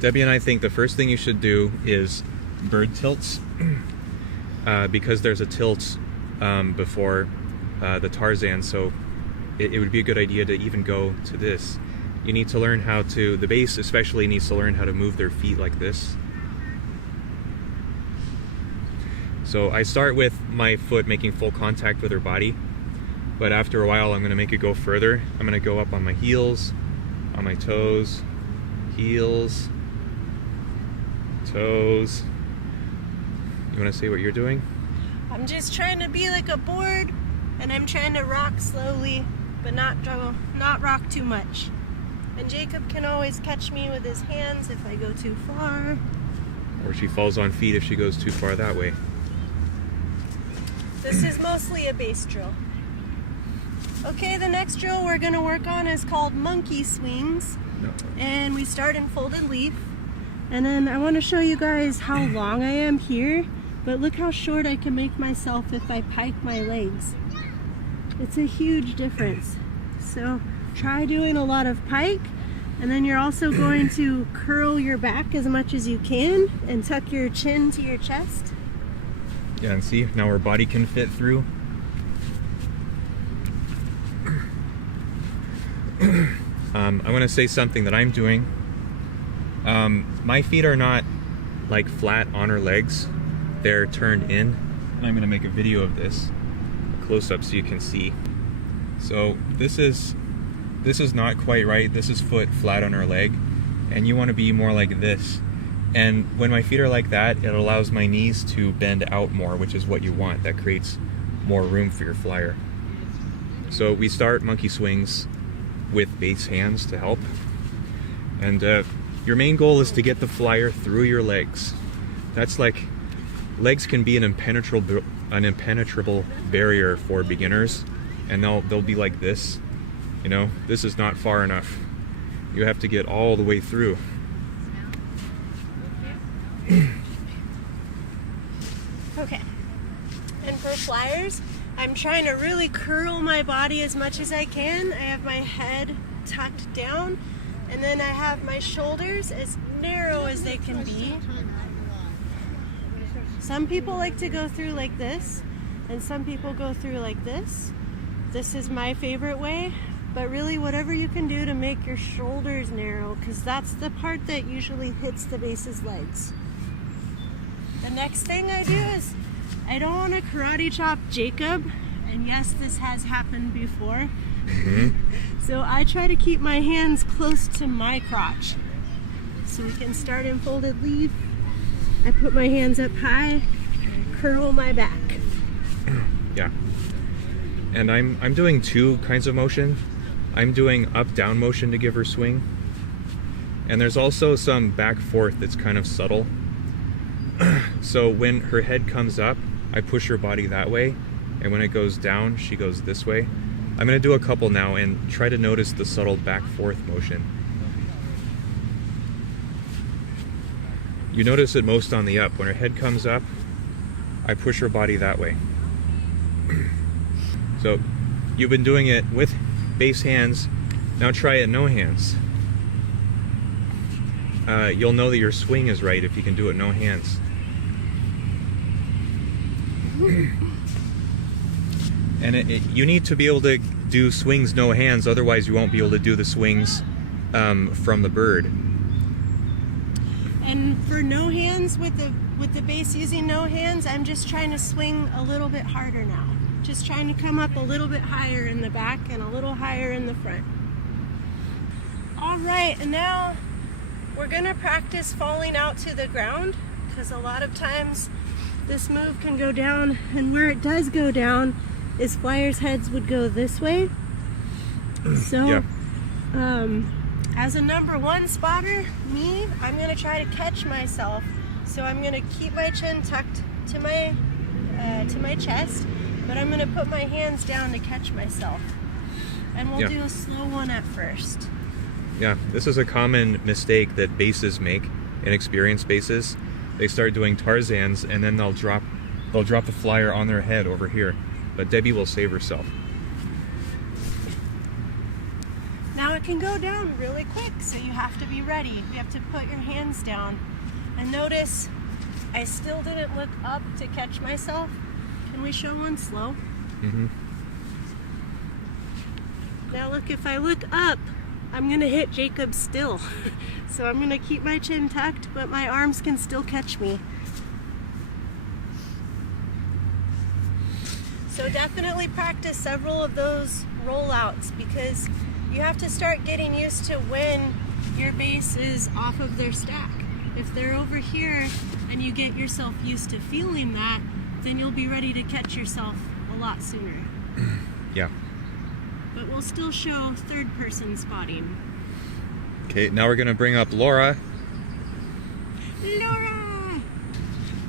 Debbie and I think the first thing you should do is bird tilts, because there's a tilt before the Tarzan, so it would be a good idea to even go to this. You need to learn how to, the base especially needs to learn how to move their feet like this. So I start with my foot making full contact with her body, but after a while I'm going to make it go further. I'm going to go up on my heels, on my toes, heels, toes. You want to say what you're doing? I'm just trying to be like a board, and I'm trying to rock slowly, but not rock too much. And Jacob can always catch me with his hands if I go too far. Or she falls on feet if she goes too far that way. This is mostly a base drill. Okay, the next drill we're going to work on is called monkey swings. No. And we start in folded leaf. And then I want to show you guys how long I am here, but look how short I can make myself if I pike my legs. It's a huge difference. So try doing a lot of pike, and then you're also going to curl your back as much as you can and tuck your chin to your chest. Yeah, and see, now her body can fit through. I want to say something that I'm doing. My feet are not like flat on her legs, they're turned in, and I'm going to make a video of this close up so you can see. So this is not quite right. This is foot flat on her leg, and you want to be more like this. And when my feet are like that, it allows my knees to bend out more, which is what you want. That creates more room for your flyer. So we start monkey swings with base hands to help, and your main goal is to get the flyer through your legs. That's like, legs can be an impenetrable barrier for beginners, and they'll be like this. You know, this is not far enough. You have to get all the way through. Okay. And for flyers, I'm trying to really curl my body as much as I can. I have my head tucked down, and then I have my shoulders as narrow as they can be. Some people like to go through like this, and some people go through like this. This is my favorite way, but really whatever you can do to make your shoulders narrow, because that's the part that usually hits the base's legs. The next thing I do is, I don't want to karate chop Jacob, and yes, this has happened before. So I try to keep my hands close to my crotch. So we can start in folded leaf. I put my hands up high, curl my back. Yeah. And I'm doing two kinds of motion. I'm doing up-down motion to give her swing. And there's also some back-forth that's kind of subtle. So when her head comes up, I push her body that way, and when it goes down, she goes this way. I'm going to do a couple now and try to notice the subtle back-forth motion. You notice it most on the up. When her head comes up, I push her body that way. So you've been doing it with base hands, now try it no hands. You'll know that your swing is right if you can do it no hands. And you need to be able to do swings no hands, otherwise you won't be able to do the swings from the bird. And for no hands, with the base using no hands, I'm just trying to swing a little bit harder now. Just trying to come up a little bit higher in the back and a little higher in the front. All right, and now we're gonna practice falling out to the ground, because a lot of times this move can go down, and where it does go down is flyers' heads would go this way. So, yeah. As a number one spotter, I'm gonna try to catch myself. So I'm gonna keep my chin tucked to my chest, but I'm gonna put my hands down to catch myself. And we'll do a slow one at first. Yeah, this is a common mistake that bases make, inexperienced bases. they start doing Tarzans, and then they'll drop the flyer on their head over here. But Debbie will save herself. Now it can go down really quick, so you have to be ready. You have to put your hands down. And notice, I still didn't look up to catch myself. Can we show one slow? Mm-hmm. Now look, if I look up, I'm gonna hit Jacob still. So I'm gonna keep my chin tucked, but my arms can still catch me. So definitely practice several of those rollouts, because you have to start getting used to when your base is off of their stack. If they're over here and you get yourself used to feeling that, then you'll be ready to catch yourself a lot sooner. Yeah. But we'll still show third person spotting. Okay, now we're gonna bring up Laura. Laura!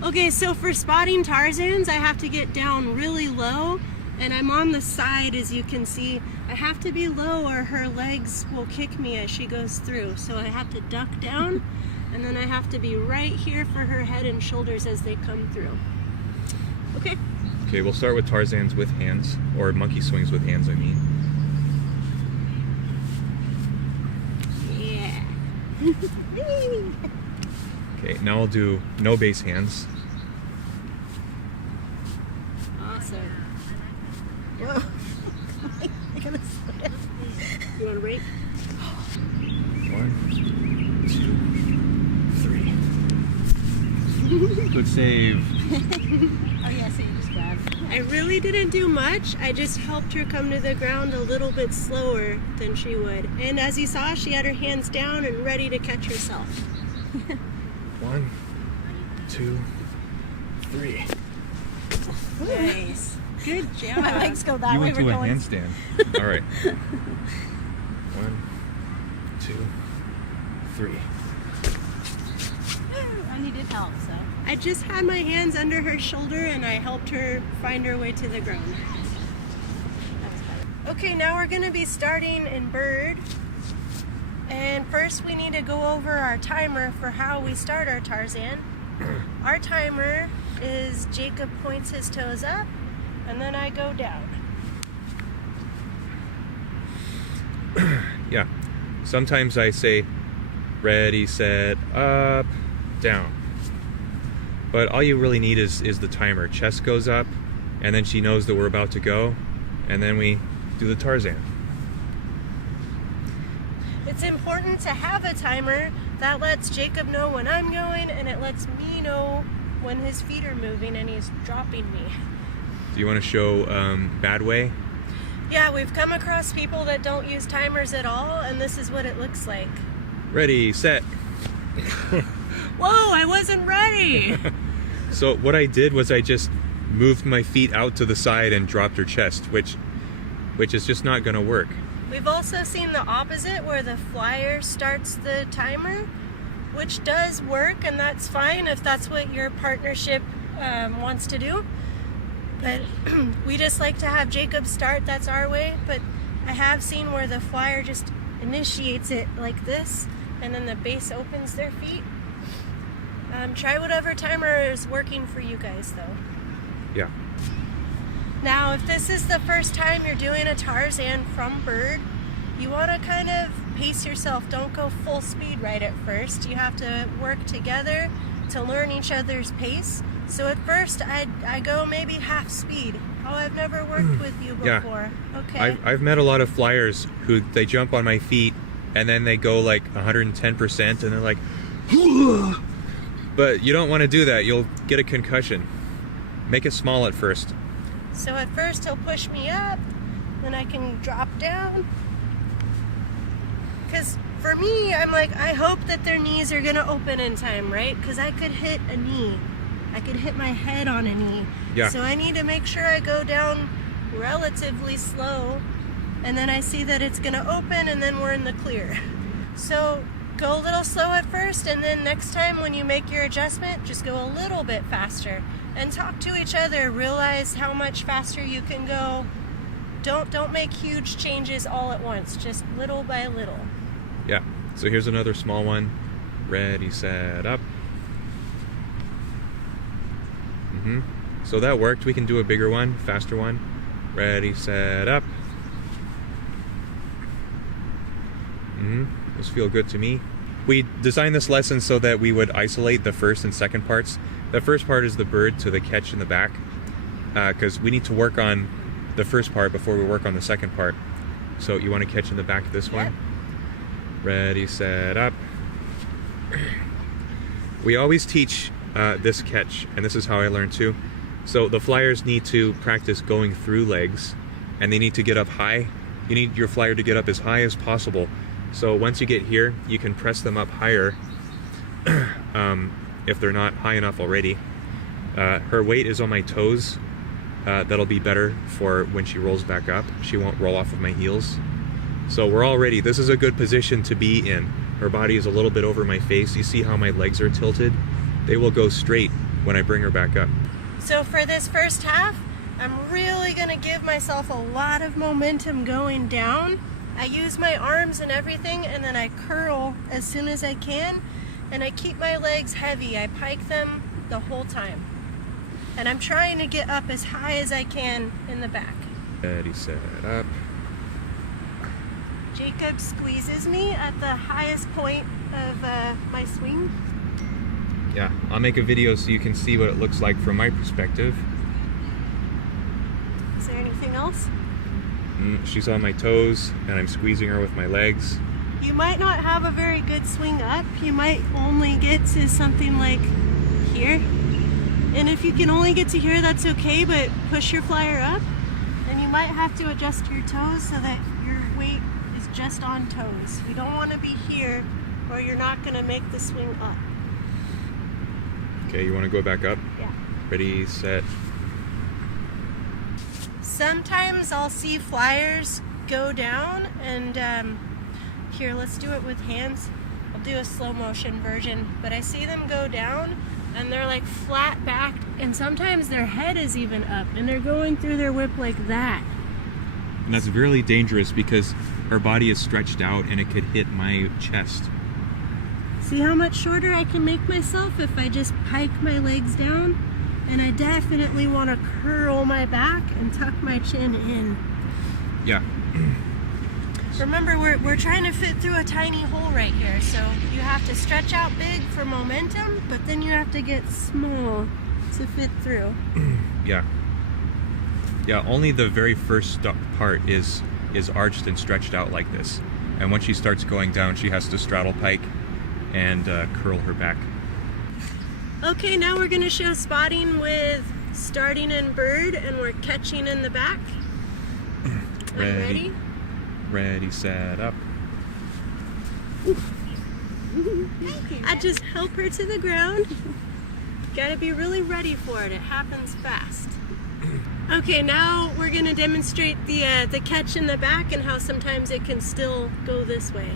Okay, so for spotting Tarzans, I have to get down really low, and I'm on the side, as you can see. I have to be low or her legs will kick me as she goes through. So I have to duck down, and then I have to be right here for her head and shoulders as they come through. Okay? Okay, we'll start with Tarzans with hands, or monkey swings with hands, I mean. Yeah. Okay, now we'll do no base hands. Awesome. Whoa. I gotta slow down. You want to rate? 1, 2, 3. Good save. Oh yeah, so you just grabbed. I really didn't do much. I just helped her come to the ground a little bit slower than she would. And as you saw, she had her hands down and ready to catch herself. 1, 2, 3. Nice. Good job. My legs go that You way. went to We're a going. handstand. All right. 1, 2, 3. And you did help, so. I just had my hands under her shoulder and I helped her find her way to the ground. That was better. Okay, now we're going to be starting in bird. And first we need to go over our timer for how we start our Tarzan. Our timer is Jacob points his toes up and then I go down. Yeah. Sometimes I say ready, set, up, down. But all you really need is the timer. Chest goes up, and then she knows that we're about to go, and then we do the Tarzan. It's important to have a timer that lets Jacob know when I'm going, and it lets me know when his feet are moving and he's dropping me. Do you want to show bad way? Yeah, we've come across people that don't use timers at all, and this is what it looks like. Ready, set. Whoa, I wasn't ready! So what I did was I just moved my feet out to the side and dropped her chest, which is just not going to work. We've also seen the opposite, where the flyer starts the timer, which does work, and that's fine if that's what your partnership wants to do. But we just like to have Jacob start, that's our way. But I have seen where the flyer just initiates it like this, and then the base opens their feet. Try whatever timer is working for you guys, though. Yeah. Now, if this is the first time you're doing a Tarzan from bird, you want to kind of pace yourself. Don't go full speed right at first. You have to work together to learn each other's pace. So at first, I go maybe half speed. Oh, I've never worked with you before. Yeah. Okay. I've met a lot of flyers who they jump on my feet and then they go like 110% and they're like, but you don't want to do that. You'll get a concussion. Make it small at first. So at first he'll push me up, then I can drop down. Because for me, I'm like, I hope that their knees are going to open in time, right? Because I could hit a knee. I could hit my head on a knee. Yeah. So I need to make sure I go down relatively slow, and then I see that it's going to open, and then we're in the clear. So go a little slow at first, and then next time when you make your adjustment, just go a little bit faster. And talk to each other. Realize how much faster you can go. Don't make huge changes all at once. Just little by little. Yeah. So here's another small one. Ready, set, up. So that worked. We can do a bigger one, faster one. Ready, set, up. Those feel good to me. We designed this lesson so that we would isolate the first and second parts. The first part is the bird to the catch in the back, because we need to work on the first part before we work on the second part. So you want to catch in the back of this one? Ready, set, up. We always teach this catch, and this is how I learned too. So the flyers need to practice going through legs, and they need to get up high. You need your flyer to get up as high as possible. So once you get here, you can press them up higher if they're not high enough already. Her weight is on my toes. That'll be better for when she rolls back up. She won't roll off of my heels. So we're all ready. This is a good position to be in. Her body is a little bit over my face. You see how my legs are tilted? They will go straight when I bring her back up. So for this first half, I'm really gonna give myself a lot of momentum going down. I use my arms and everything, and then I curl as soon as I can, and I keep my legs heavy. I pike them the whole time. And I'm trying to get up as high as I can in the back. Ready, set, up. Jacob squeezes me at the highest point of my swing. Yeah, I'll make a video so you can see what it looks like from my perspective. Is there anything else? She's on my toes, and I'm squeezing her with my legs. You might not have a very good swing up. You might only get to something like here. And if you can only get to here, that's okay, but push your flyer up. And you might have to adjust your toes so that your weight is just on toes. You don't want to be here, or you're not going to make the swing up. Okay, you want to go back up? Yeah. Ready, set. Sometimes I'll see flyers go down, and here, let's do it with hands. I'll do a slow motion version, but I see them go down and they're like flat backed, and sometimes their head is even up and they're going through their whip like that. And that's really dangerous because her body is stretched out and it could hit my chest. See how much shorter I can make myself if I just pike my legs down? And I definitely want to curl my back and tuck my chin in. Yeah. Remember, we're trying to fit through a tiny hole right here, so you have to stretch out big for momentum, but then you have to get small to fit through. Yeah. Yeah, only the very first part is arched and stretched out like this. And when she starts going down, she has to straddle pike and curl her back. Okay, now we're going to show spotting with starting in bird, and we're catching in the back. Ready? Ready, set, up. I just help her to the ground. Gotta be really ready for it. It happens fast. Okay, now we're gonna demonstrate the catch in the back and how sometimes it can still go this way.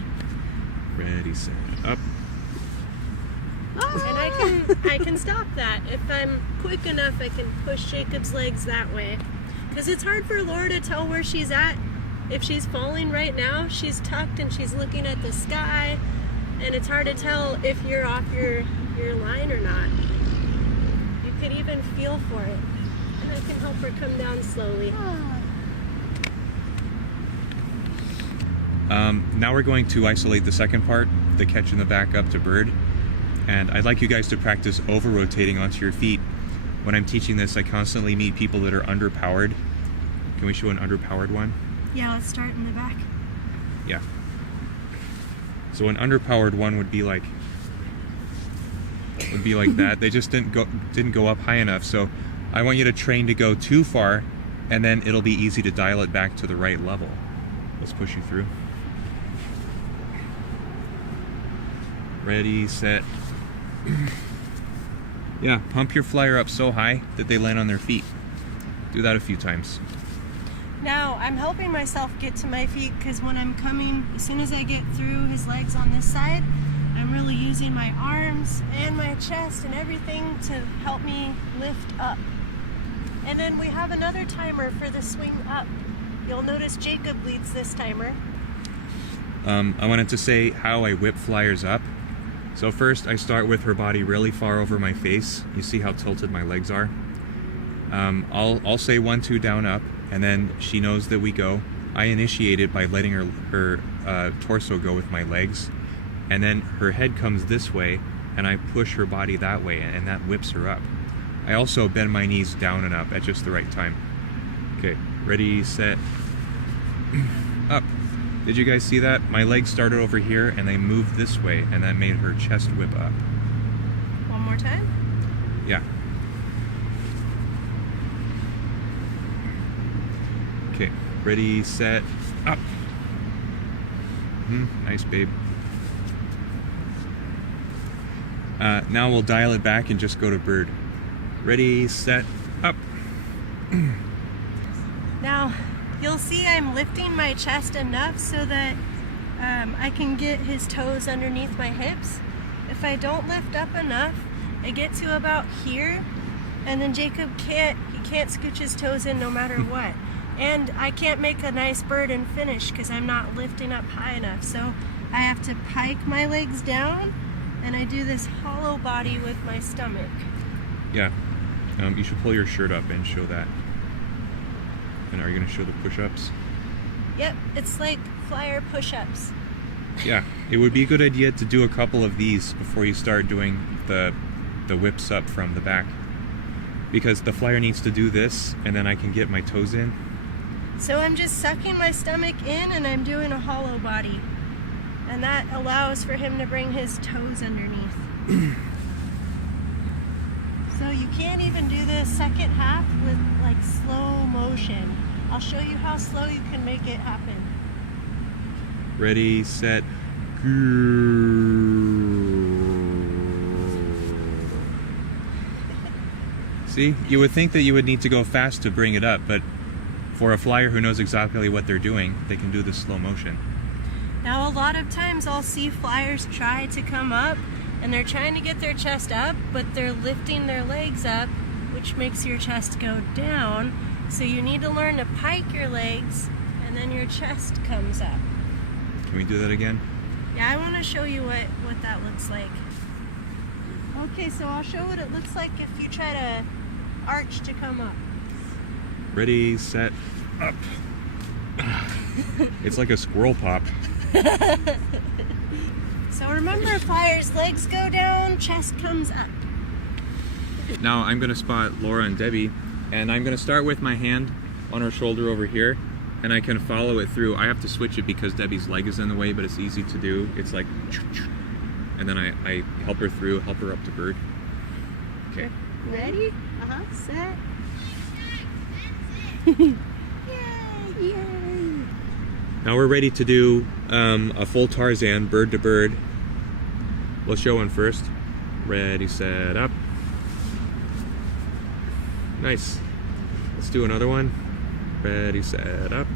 Ready, set, up. And I can stop that. If I'm quick enough, I can push Jacob's legs that way. Because it's hard for Laura to tell where she's at. If she's falling right now, she's tucked and she's looking at the sky, and it's hard to tell if you're off your line or not. You could even feel for it. And I can help her come down slowly. Now we're going to isolate the second part, the catch in the back up to bird. And I'd like you guys to practice over-rotating onto your feet. When I'm teaching this, I constantly meet people that are underpowered. Can we show an underpowered one? Yeah, let's start in the back. Yeah. So an underpowered one would be like that. They just didn't go up high enough. So I want you to train to go too far, and then it'll be easy to dial it back to the right level. Let's push you through. Ready, set. Yeah, pump your flyer up so high that they land on their feet. Do that a few times. Now, I'm helping myself get to my feet because when I'm coming, as soon as I get through his legs on this side, I'm really using my arms and my chest and everything to help me lift up. And then we have another timer for the swing up. You'll notice Jacob leads this timer. I wanted to say how I whip flyers up. So first I start with her body really far over my face. You see how tilted my legs are? I'll say 1, 2, down, up, and then she knows that we go. I initiate it by letting her torso go with my legs, and then her head comes this way, and I push her body that way, and that whips her up. I also bend my knees down and up at just the right time. Okay, ready, set, up. Did you guys see that? My legs started over here, and they moved this way, and that made her chest whip up. One more time. Yeah. Okay, ready, set, up. Nice, babe. Now we'll dial it back and just go to bird. Ready, set, up. Now, you'll see I'm lifting my chest enough so that I can get his toes underneath my hips. If I don't lift up enough, I get to about here, and then Jacob can't scooch his toes in no matter what. And I can't make a nice bird and finish because I'm not lifting up high enough. So I have to pike my legs down, and I do this hollow body with my stomach. Yeah. You should pull your shirt up and show that. And are you going to show the push-ups? Yep, it's like flyer push-ups. Yeah, it would be a good idea to do a couple of these before you start doing the whips up from the back. Because the flyer needs to do this, and then I can get my toes in. So I'm just sucking my stomach in, and I'm doing a hollow body. And that allows for him to bring his toes underneath. So you can't even do the second half with like slow motion. I'll show you how slow you can make it happen. Ready, set, go. See, you would think that you would need to go fast to bring it up, but for a flyer who knows exactly what they're doing, they can do the slow motion. Now a lot of times I'll see flyers try to come up and they're trying to get their chest up, but they're lifting their legs up, which makes your chest go down. So you need to learn to pike your legs, and then your chest comes up. Can we do that again? Yeah, I want to show you what that looks like. Okay, so I'll show what it looks like if you try to arch to come up. Ready, set, up. It's like a squirrel pop. So remember, flyer's legs go down, chest comes up. Now I'm going to spot Laura and Debbie, and I'm going to start with my hand on her shoulder over here, and I can follow it through. I have to switch it because Debbie's leg is in the way, but it's easy to do. It's like, and then I help her through, help her up to bird. Okay. Ready? Set. Yay! Now we're ready to do a full Tarzan, bird to bird. We'll show one first. Ready, set, up. Nice. Let's do another one. Ready, set, up.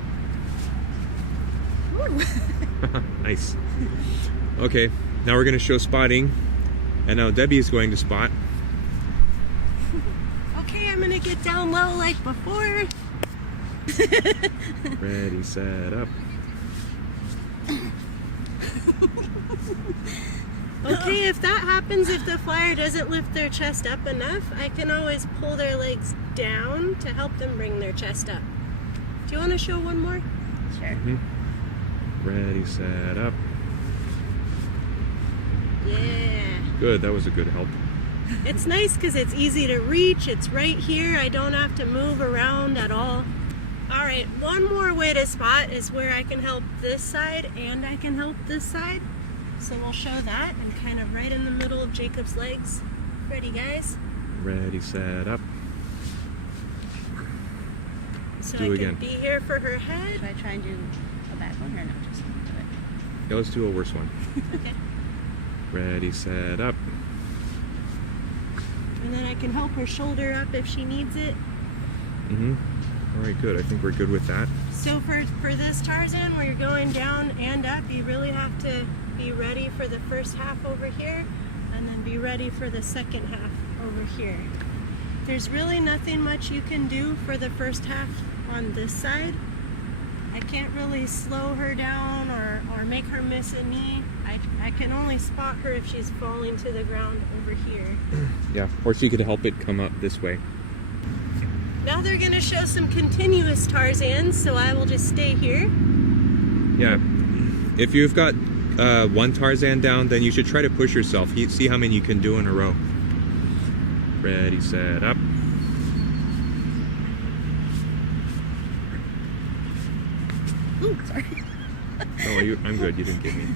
Nice. Okay, now we're going to show spotting. And now Debbie is going to spot. Okay, I'm going to get down low like before. Ready, set, up. Okay, if that happens, if the flyer doesn't lift their chest up enough, I can always pull their legs down to help them bring their chest up. Do you want to show one more? Sure. Ready, set, up. Yeah. Good, that was a good help. It's nice because it's easy to reach. It's right here. I don't have to move around at all. All right, one more way to spot is where I can help this side and I can help this side. So we'll show that and kind of right in the middle of Jacob's legs. Ready, guys? Ready, set, up. So Do I it can again. be here for her head. Should I try and do a back one or not? Just do it. Yeah, let's do a worse one. Okay. Ready, set, up. And then I can help her shoulder up if she needs it. All right, good. I think we're good with that. So for this Tarzan, where you're going down and up, you really have to be ready for the first half over here and then be ready for the second half over here. There's really nothing much you can do for the first half on this side. I can't really slow her down or make her miss a knee. I can only spot her if she's falling to the ground over here. Yeah, or she could help it come up this way. Now they're gonna show some continuous Tarzans, so I will just stay here. Yeah. If you've got one Tarzan down, then you should try to push yourself. See how many you can do in a row. Ready, set, up. Ooh, sorry. Oh, I'm good. You didn't get me.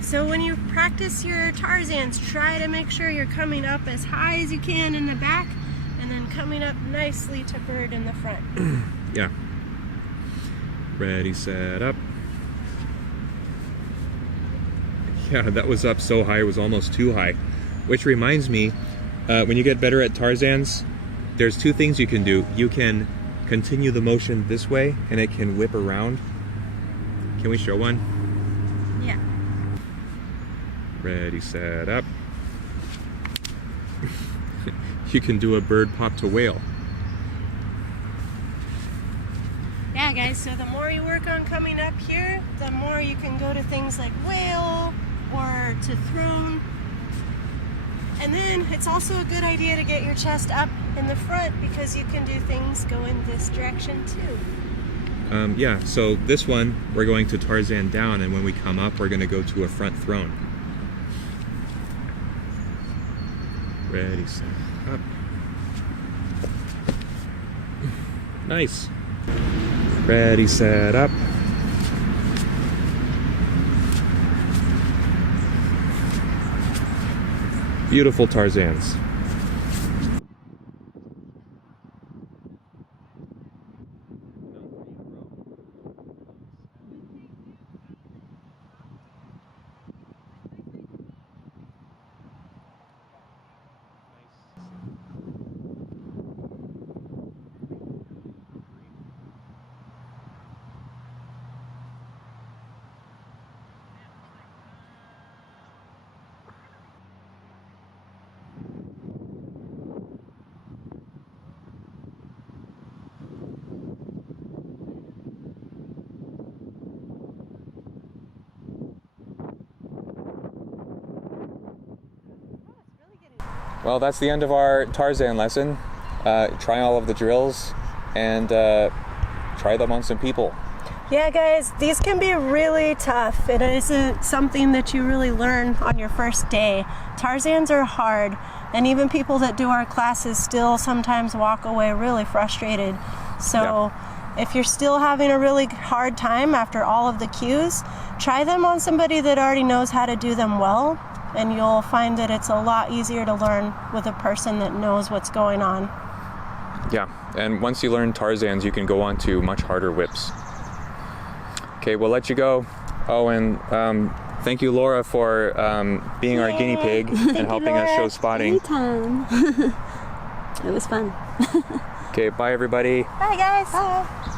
So when you practice your Tarzans, try to make sure you're coming up as high as you can in the back and then coming up nicely to bird in the front. Yeah. Ready, set, up. Yeah, that was up so high, it was almost too high. Which reminds me, when you get better at Tarzans, there's two things you can do. You can continue the motion this way, and it can whip around. Can we show one? Yeah. Ready, set, up. You can do a bird pop to whale. Yeah, guys, so the more you work on coming up here, the more you can go to things like whale or to throne. And then it's also a good idea to get your chest up in the front because you can do things going this direction too. Yeah, so this one, we're going to Tarzan down, and when we come up, we're gonna go to a front throne. Ready, set, up. Nice. Ready, set, up. Beautiful Tarzans. Well, that's the end of our Tarzan lesson. Try all of the drills and try them on some people. Yeah, guys, these can be really tough. It isn't something that you really learn on your first day. Tarzans are hard, and even people that do our classes still sometimes walk away really frustrated. So if you're still having a really hard time after all of the cues, try them on somebody that already knows how to do them well, and you'll find that it's a lot easier to learn with a person that knows what's going on. Yeah, and once you learn Tarzans, you can go on to much harder whips. Okay, we'll let you go. Oh, and thank you, Laura, for being our guinea pig and helping us show spotting. Anytime. It was fun. Okay, bye everybody. Bye, guys. Bye.